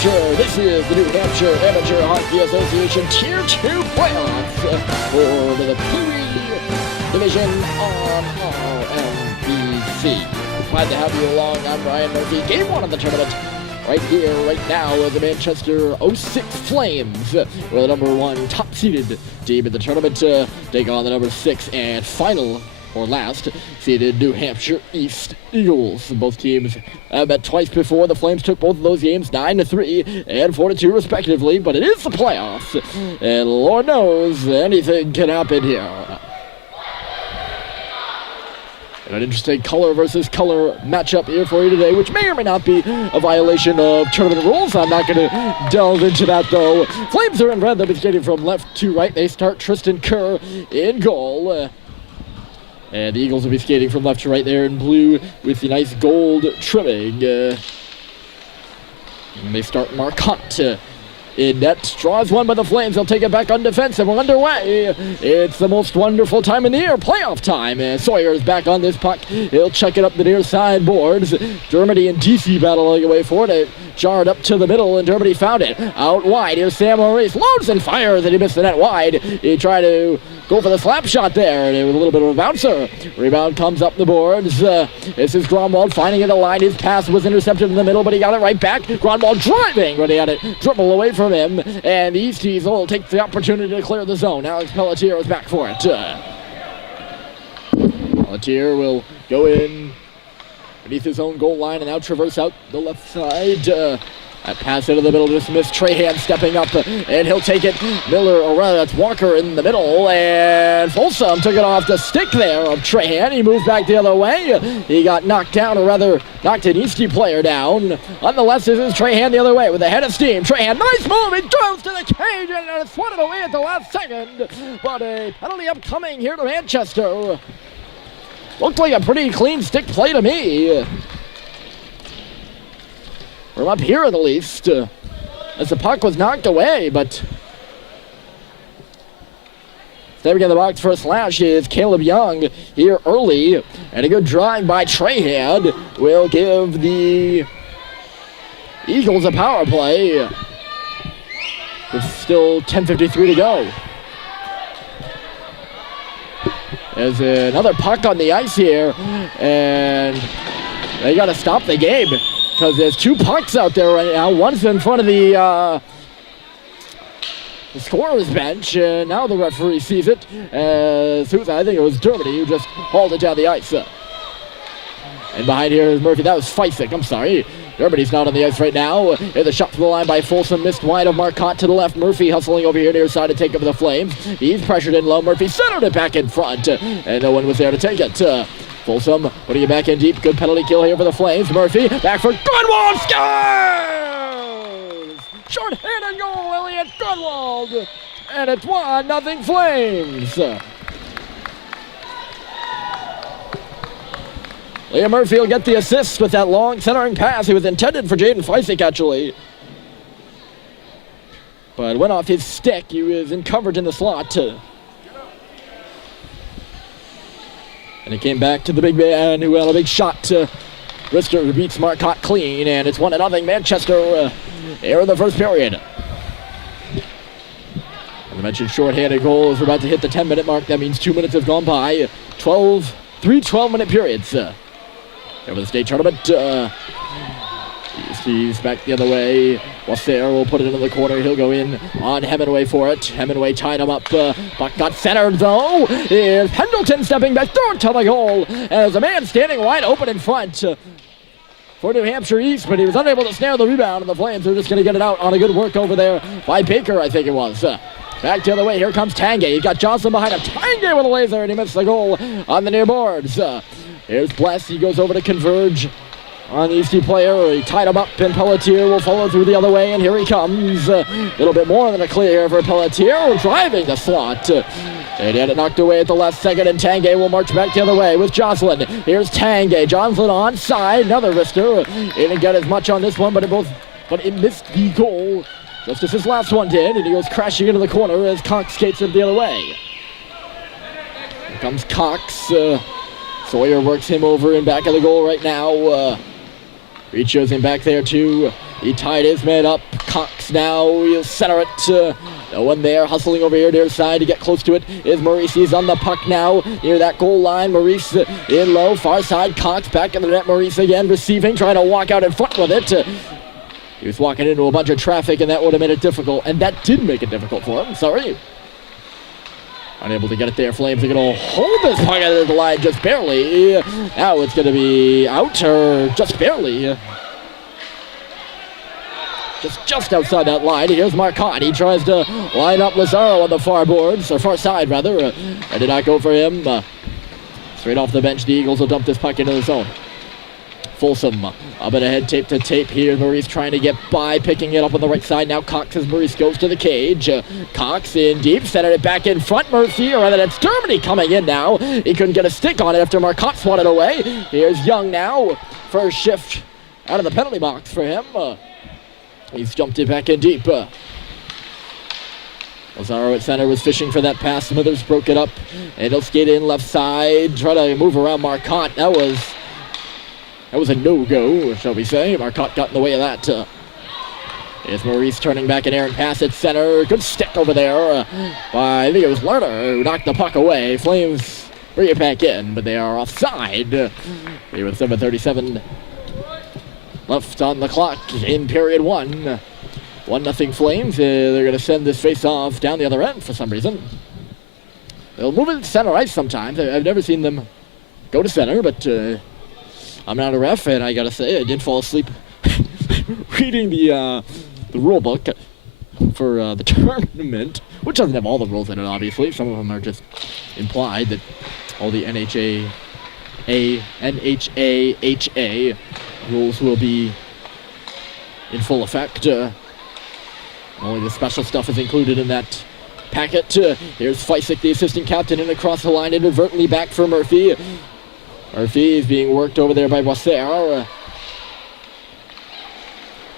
Hampshire. This is the New Hampshire Amateur Hockey Association Tier 2 playoffs for the Pee-wee Division on RMBC. Glad to have you along. I'm Brian Murphy. Game 1 of the tournament. Right here, right now, is the Manchester 06 Flames. We're the number 1 top-seeded team in the tournament. Take on the number 6 and final, or last, seeded New Hampshire East Eagles. Both teams have met twice before. The Flames took both of those games 9-3 and 4-2 respectively, but it is the playoffs, and Lord knows anything can happen here. An interesting color versus color matchup here for you today, which may or may not be a violation of tournament rules. I'm not going to delve into that, though. Flames are in red. They'll be skating from left to right. They start Tristan Kerr in goal. And the Eagles will be skating from left to right there in blue with the nice gold trimming. And they start Marcotte in net. Draws one by the Flames. They'll take it back on defensive. We're underway. It's the most wonderful time in the year, playoff time. And Sawyer's back on this puck. He'll check it up the near side boards. Germany and DC battling away for it. It jarred up to the middle, and Germany found it. Out wide, here's Sam Maurice. Loads and fires, and he missed the net wide. He tried to go for the slap shot there, and it was a little bit of a bouncer. Rebound comes up the boards. This is Gromwald finding it the line. His pass was intercepted in the middle, but he got it right back. Gromwald driving, but he had it dribble away from him, and the East Eagles will take the opportunity to clear the zone. Alex Pelletier is back for it. Pelletier will go in beneath his own goal line and now traverse out the left side. That pass into the middle, dismissed. Trahan stepping up, and he'll take it. Miller, or rather, that's Walker in the middle, and Folsom took it off the stick there of Trahan. He moved back the other way. He got knocked down, or rather, knocked an Eastie player down. On the left, this is Trahan the other way with a head of steam. Trahan, nice move. He goes to the cage, and it's swatted away at the last second. But a penalty upcoming here to Manchester. Looked like a pretty clean stick play to me. From up here at least, as the puck was knocked away, but stepping in the box for a slash is Caleb Young here early, and a good drive by Trahan will give the Eagles a power play. There's still 10:53 to go. There's another puck on the ice here, and they got to stop the game. Because there's 2 pucks out there right now. One's in front of the scorer's bench, and now the referee sees it. I think it was Germany who just hauled it down the ice. And behind here is Murphy. That was Feisik, I'm sorry. Germany's not on the ice right now. Here's the shot from the line by Folsom. Missed wide of Marcotte to the left. Murphy hustling over here near side to take over the Flames. He's pressured in low. Murphy centered it back in front, and no one was there to take it. Folsom putting it back in deep. Good penalty kill here for the Flames. Murphy back for Grunwald. Scores! Short-handed goal, Elliot Grunwald. And it's 1-0 Flames. Liam Murphy will get the assist with that long centering pass. It was intended for Jaden Feisik, actually. But went off his stick. He was covered in the slot. And it came back to the big man who had a big shot. Rister beats Marcotte clean, and it's 1-0 Manchester here in the first period. As I mentioned, short-handed goals. We're about to hit the 10-minute mark. That means 2 minutes have gone by. 3 12-minute periods over the state tournament. He's back the other way. Wasser will put it into the corner. He'll go in on Hemingway for it. Hemingway tied him up. Puck got centered, though. Is Pendleton stepping back, through to the goal. And there's a man standing wide open in front for New Hampshire East, but he was unable to snare the rebound, and the Flames are just going to get it out on a good work over there by Baker, I think it was. Back the other way. Here comes Tanguay. He's got Johnson behind him. Tanguay with a laser, and he missed the goal on the near boards. Here's Bless. He goes over to converge on the Eastie player. He tied him up, and Pelletier will follow through the other way, and here he comes. A little bit more than a clear here for Pelletier, driving the slot. And he had it knocked away at the last second, and Tanguay will march back the other way with Jocelyn. Here's Tanguay. Jocelyn onside. Another wrister. He didn't get as much on this one, but it missed the goal, just as his last one did, and he goes crashing into the corner as Cox skates it the other way. Here comes Cox. Sawyer works him over in back of the goal right now. Reed shows him back there to He tied his man up. Cox now, he'll center it. No one there, hustling over here to their side to get close to it is Maurice. He's on the puck now, near that goal line. Maurice in low, far side. Cox back in the net. Maurice again receiving, trying to walk out in front with it. He was walking into a bunch of traffic, and that would have made it difficult. And that did make it difficult for him, sorry. Unable to get it there. Flames are going to hold this puck out of the line just barely. Now it's going to be out, or just barely. Just outside that line. Here's Marcotte. He tries to line up Lazaro on the far boards, or far side rather. I did not go for him. Straight off the bench, the Eagles will dump this puck into the zone. Folsom up and ahead, tape to tape. Here's Maurice trying to get by, picking it up on the right side. Now Cox as Maurice goes to the cage. Cox in deep, centered it back in front. Murphy, or rather that's Dermody coming in now. He couldn't get a stick on it after Marcotte swatted away. Here's Young now. First shift out of the penalty box for him. He's jumped it back in deep. Lazaro at center was fishing for that pass. Smithers broke it up, and he'll skate in left side, try to move around Marcotte. That was a no-go, shall we say. Marcotte got in the way of that. Here's Maurice turning back an errant pass at center. Good stick over there by, I think it was Lerner, who knocked the puck away. Flames bring it back in, but they are offside. Here with 7:37 left on the clock in period one. 1-0 Flames. They're going to send this face-off down the other end for some reason. They'll move it to center ice sometimes. I've never seen them go to center, but I'm not a ref, and I got to say, I did fall asleep reading the rule book for the tournament, which doesn't have all the rules in it, obviously. Some of them are just implied that all the NHAHA rules will be in full effect. Only the special stuff is included in that packet. Here's Feisick, the assistant captain, and across the line inadvertently back for Murphy. Murphy is being worked over there by Boisser.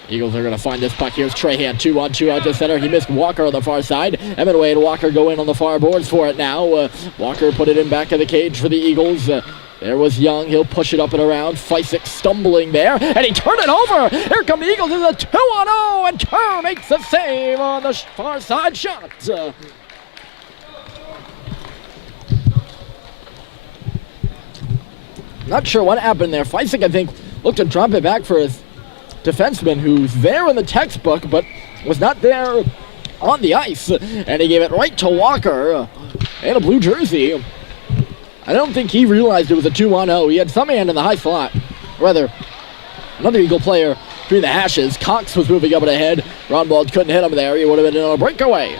Eagles are going to find this puck. Here's Trahan, 2-on-2 out to center. He missed Walker on the far side. Hemingway and Walker go in on the far boards for it now. Walker put it in back of the cage for the Eagles. There was Young. He'll push it up and around. Feisick stumbling there, and he turned it over. Here come the Eagles. It's a 2-on-0, and Kerr makes the save on the far side shot. Not sure what happened there. Feisick, I think, looked to drop it back for his defenseman, who's there in the textbook, but was not there on the ice. And he gave it right to Walker in a blue jersey. I don't think he realized it was a 2-on-0. He had some hand in the high slot. Rather, another Eagle player between the hashes. Cox was moving up and ahead. Ronwald couldn't hit him there. He would have been in a breakaway.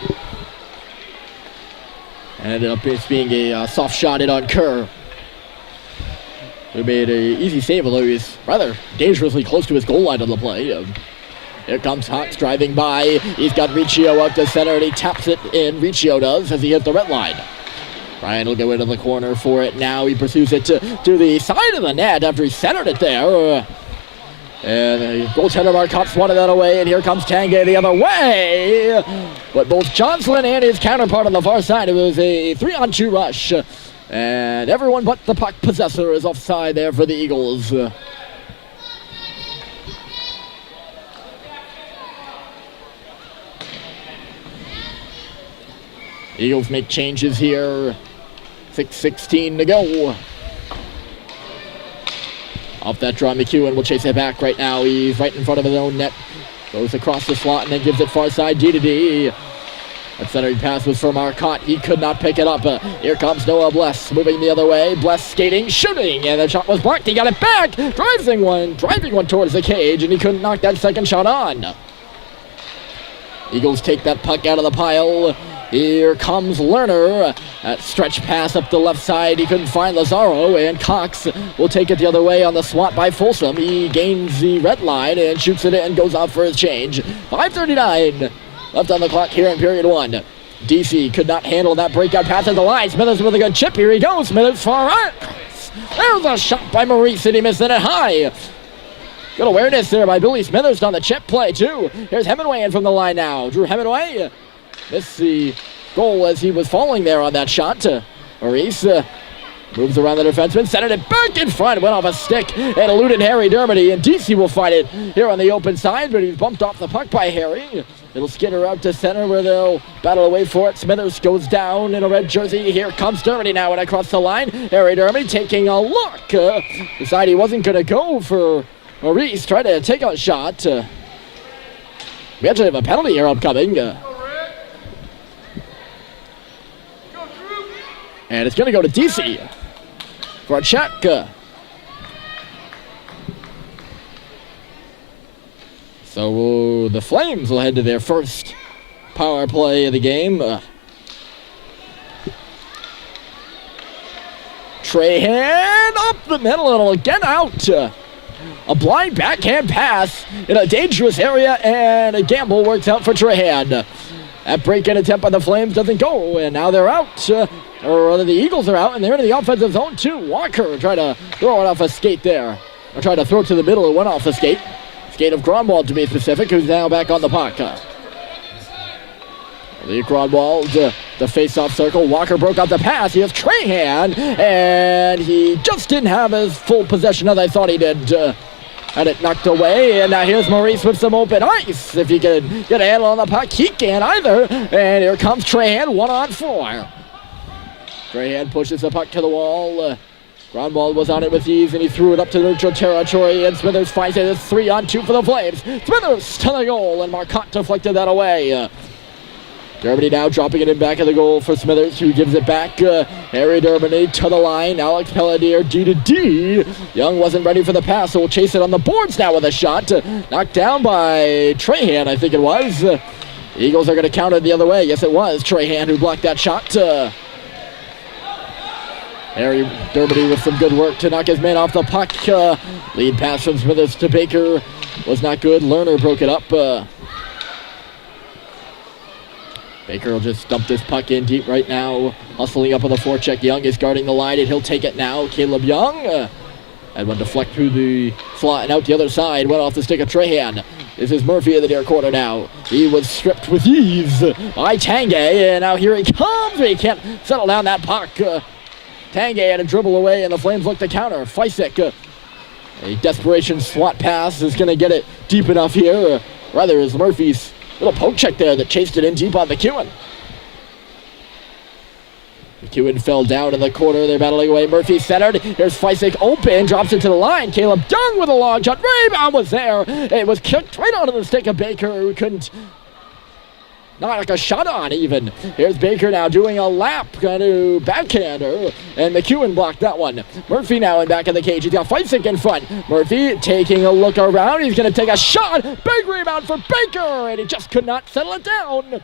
Ended up being a soft shot in on Kerr, who made an easy save, although he was rather dangerously close to his goal line on the play. Here comes Cox driving by. He's got Riccio out to center, and he taps it in. Riccio does as he hits the red line. Ryan will go into the corner for it now. He pursues it to the side of the net after he centered it there. And goaltender Marcotte swatted that away, and here comes Tanguay the other way. But both Johnson and his counterpart on the far side, it was a 3-on-2 rush. And everyone but the puck possessor is offside there for the Eagles. Eagles make changes here. 6:16 to go. Off that draw, McEwen will chase it back right now. He's right in front of his own net. Goes across the slot and then gives it far side D to D. That centering pass was for Marcotte. He could not pick it up. Here comes Noah Bless moving the other way. Bless skating, shooting, and the shot was blocked. He got it back. Driving one towards the cage, and he couldn't knock that second shot on. Eagles take that puck out of the pile. Here comes Lerner. That stretch pass up the left side. He couldn't find Lazaro, and Cox will take it the other way on the swat by Folsom. He gains the red line and shoots it in, goes out for his change. 5:39 left on the clock here in period one. DC could not handle that breakout pass at the line. Smithers with a good chip. Here he goes. Smithers far right. There's a shot by Maurice, and he missed it high. Good awareness there by Billy Smithers on the chip play, too. Here's Hemingway in from the line now. Drew Hemingway missed the goal as he was falling there on that shot. Maurice Moves around the defenseman, centered it back in front, went off a stick and eluded Harry Dermody, and DC will find it here on the open side, but he's bumped off the puck by Harry. It'll skitter out to center where they'll battle away for it. Smithers goes down in a red jersey. Here comes Dermody now and across the line. Harry Dermody taking a look. Decided he wasn't going to go for Maurice, tried to take a shot. We actually have a penalty here upcoming. And it's going to go to DC for a check. So the Flames will head to their first power play of the game. Trahan up the middle, and it'll get out. A blind backhand pass in a dangerous area, and a gamble works out for Trahan. That break-in attempt by the Flames doesn't go, and now they're out. Or rather, the Eagles are out, and they're in the offensive zone too. Walker tried to throw it off a skate there. Or tried to throw it to the middle, it went off the skate. Skate of Grunwald, to be specific, who's now back on the puck. The Grunwald, the face-off circle. Walker broke out the pass. He has Trahan, and he just didn't have as full possession as I thought he did. Had it knocked away, and now here's Maurice with some open ice. If he can get a handle on the puck, he can't either. And here comes Trahan, 1-on-4. Trahan pushes the puck to the wall. Grunwald was on it with ease, and he threw it up to neutral territory, and Smithers finds it. It's 3-on-2 for the Flames. Smithers to the goal, and Marcotte deflected that away. Dermody now dropping it in back of the goal for Smithers, who gives it back. Harry Dermody to the line. Alex Pelletier D to D. Young wasn't ready for the pass, so we'll chase it on the boards now with a shot. Knocked down by Trahan, I think it was. Eagles are going to counter the other way. Yes, it was Trahan who blocked that shot. Harry Dermody with some good work to knock his man off the puck. Lead pass from Smithers to Baker was not good. Lerner broke it up. Baker will just dump this puck in deep right now. Hustling up on the forecheck. Young is guarding the line, and he'll take it now. Caleb Young had one deflect through the slot and out the other side. Went off the stick of Trahan. This is Murphy in the near corner now. He was stripped with ease by Tanguay, and now here he comes. He can't settle down that puck. Tanguay had to dribble away, and the Flames look to counter. Fysick, a desperation swat pass, is going to get it deep enough here. Rather, is Murphy's little poke check there that chased it in deep on McEwen. McEwen fell down in the corner. They're battling away. Murphy centered. Here's Fysick open, drops it to the line. Caleb Young with a long shot. Rebound was there. It was kicked right onto the stick of Baker, who couldn't knock like a shot on even. Here's Baker now doing a lap, going to backhander, and McEwen blocked that one. Murphy now in back of the cage. He's got Fysick in front. Murphy taking a look around. He's going to take a shot. Big rebound for Baker, and he just could not settle it down.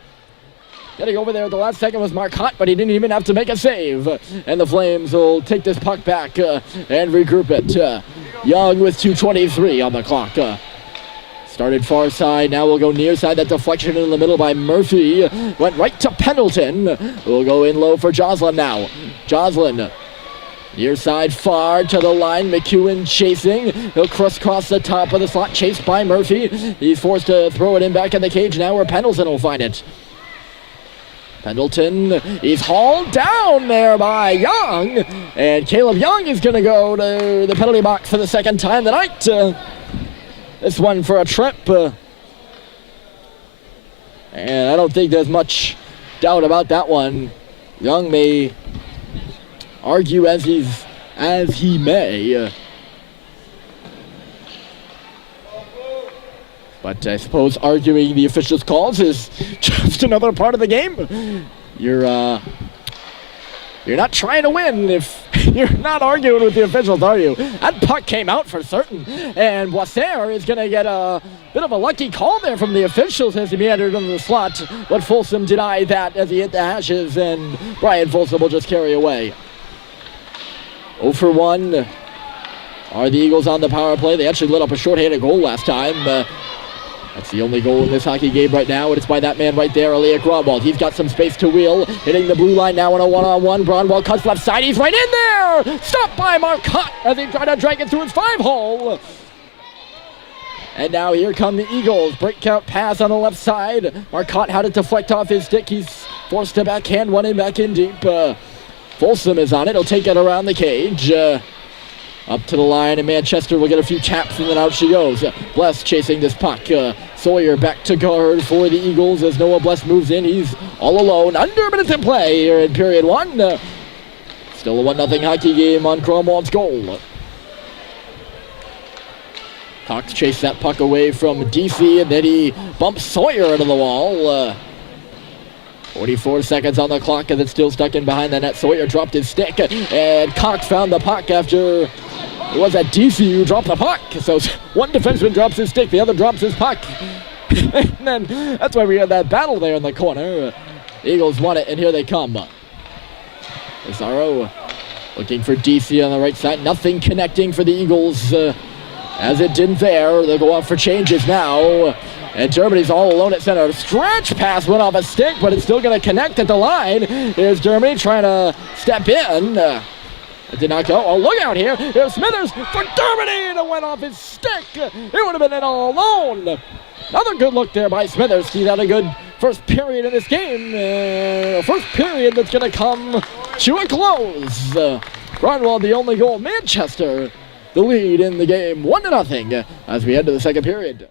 Getting over there at the last second was Marcotte, but he didn't even have to make a save. And the Flames will take this puck back and regroup it. Young with 2:23 on the clock. Started far side, now we'll go near side. That deflection in the middle by Murphy went right to Pendleton. We'll go in low for Joslin now. Joslin, near side far to the line. McEwen chasing. He'll crisscross the top of the slot, chased by Murphy. He's forced to throw it in back in the cage now where Pendleton will find it. Pendleton, he's hauled down there by Young. And Caleb Young is going to go to the penalty box for the second time tonight. This one for a trip. And I don't think there's much doubt about that one. Young may argue as he may. But I suppose arguing the officials' calls is just another part of the game. You're not trying to win if you're not arguing with the officials, are you? That puck came out for certain. And Boisser is going to get a bit of a lucky call there from the officials as he meandered into the slot. But Folsom denied that as he hit the hashes, and Brian Folsom will just carry away. 0 for 1 are the Eagles on the power play. They actually lit up a shorthanded goal last time. That's the only goal in this hockey game right now, and it's by that man right there, Elliot Grunwald. He's got some space to wheel, hitting the blue line now in a one-on-one. Grunwald cuts left side. He's right in there! Stopped by Marcotte as he tried to drag it through his 5-hole. And now here come the Eagles. Breakout pass on the left side. Marcotte had it deflect off his stick. He's forced to backhand one in back in deep. Folsom is on it. He'll take it around the cage. Up to the line, and Manchester will get a few taps, and then out she goes. Bless chasing this puck. Sawyer back to guard for the Eagles as Noah Bless moves in. He's all alone. Under a minute to play here in period 1. Still a 1-0 hockey game on Cromwell's goal. Cox chased that puck away from DC, and then he bumps Sawyer into the wall. 44 seconds on the clock, and it's still stuck in behind the net. Sawyer dropped his stick, and Cox found the puck after it was that DC who dropped the puck. So one defenseman drops his stick, the other drops his puck. And then that's why we had that battle there in the corner. The Eagles won it, and here they come. Lazaro looking for DC on the right side. Nothing connecting for the Eagles as it didn't there. They'll go off for changes now. And Germany's all alone at center. Stretch pass went off a stick, but it's still going to connect at the line. Here's Germany trying to step in. It did not go. Oh, look out here. Here's Smithers for Germany to went off his stick. It would have been in all alone. Another good look there by Smithers. He's had a good first period in this game. First period that's going to come to a close. Cromwell the only goal. Manchester the lead in the game, 1-0 as we head to the second period.